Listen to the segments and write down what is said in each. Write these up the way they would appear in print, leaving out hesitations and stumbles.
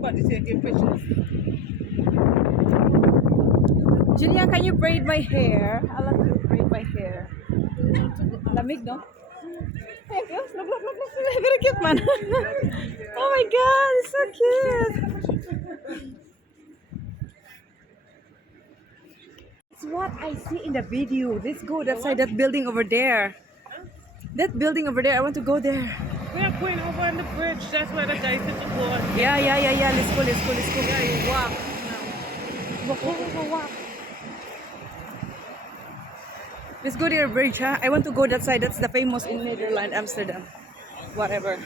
But it's taking pictures. Julia, can you braid my hair? I love to braid my hair. Lamig, no? Thank you. Look, look, look, look. Very cute, man. Oh my god, it's so cute. It's what I see in the video. Let's go that side, that building over there. That building over there, I want to go there. We are going over on the bridge. That's where the guy said to go. Yeah. Let's go. Yeah, you walk. Walk. Let's go there, bridge, huh? I want to go that side. That's the famous in Netherlands, Amsterdam. Whatever.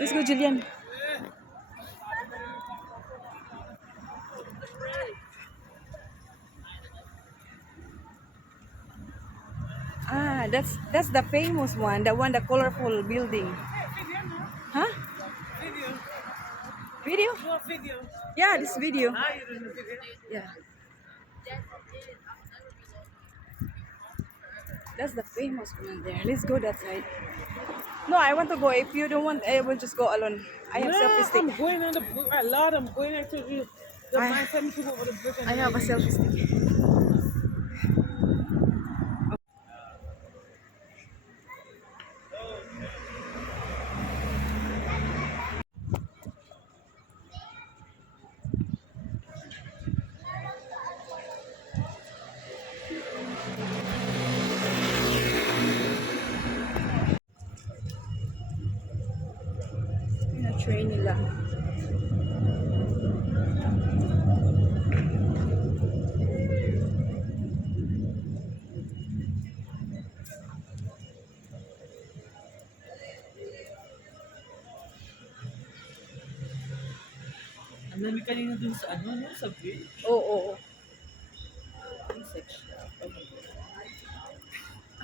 Let's go, Julian. Ah, that's the famous one, the colorful building. Huh? Video? What video? Yeah, this video. Ah, you didn't video? Yeah. That's the famous one there. Let's go that side. No, I want to go. If you don't want, I will just go alone. I have selfie stick. I'm going on the bridge. A lot. I'm going into the man sent me to go over the bridge. I have a selfie stick. Na-train nila. Ang dami kanina dun sa ano, no? Sa bridge. Oo.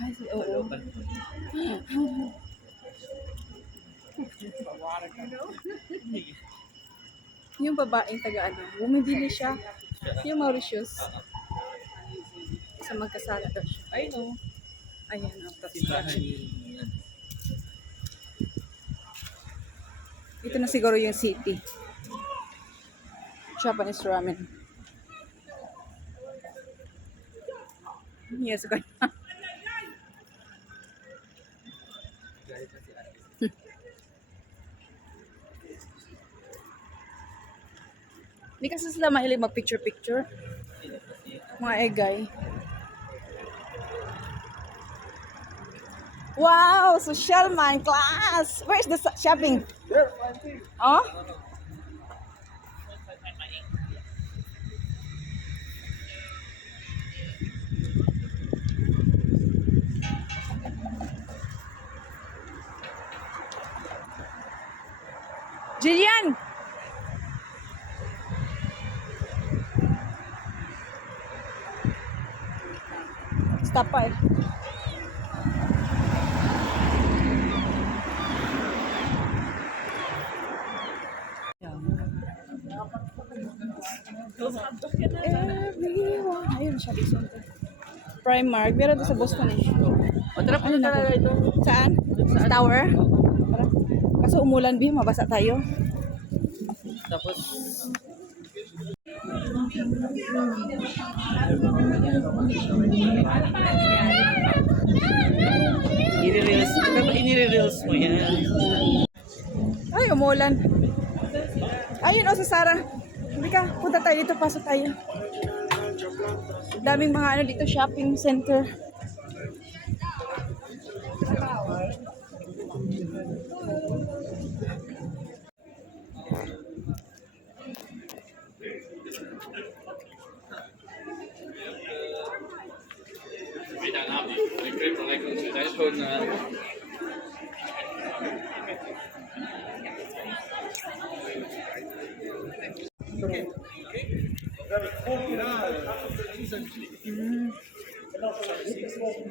Ay, oo. Yung babaeng taga ano, bumibili siya. Yung Mauritius. Sa magkasala daw siya. Ay no. Ayan, ito na siguro yung city. Japanese ramen. Yes, okay. Hindi kasi sila mahilig mag-picture-picture. Mga egay. Wow! Social man class! Where's the shopping? Oh? Jillian! Stop pa eh. Everyone. Ayun siya, Bison. Primark. Meron doon sa Boston eh. O, tara, punta talaga ito. Saan? Sa tower? Tara. Kaso umulan, Bi. Mabasa tayo. Tapos, ini-reels mo yan. Ay, umulan. Ayun o, sa Sara. Hindi ka, punta tayo dito, pasok tayo. Daming mga ano dito, shopping center. Dat is gewoon...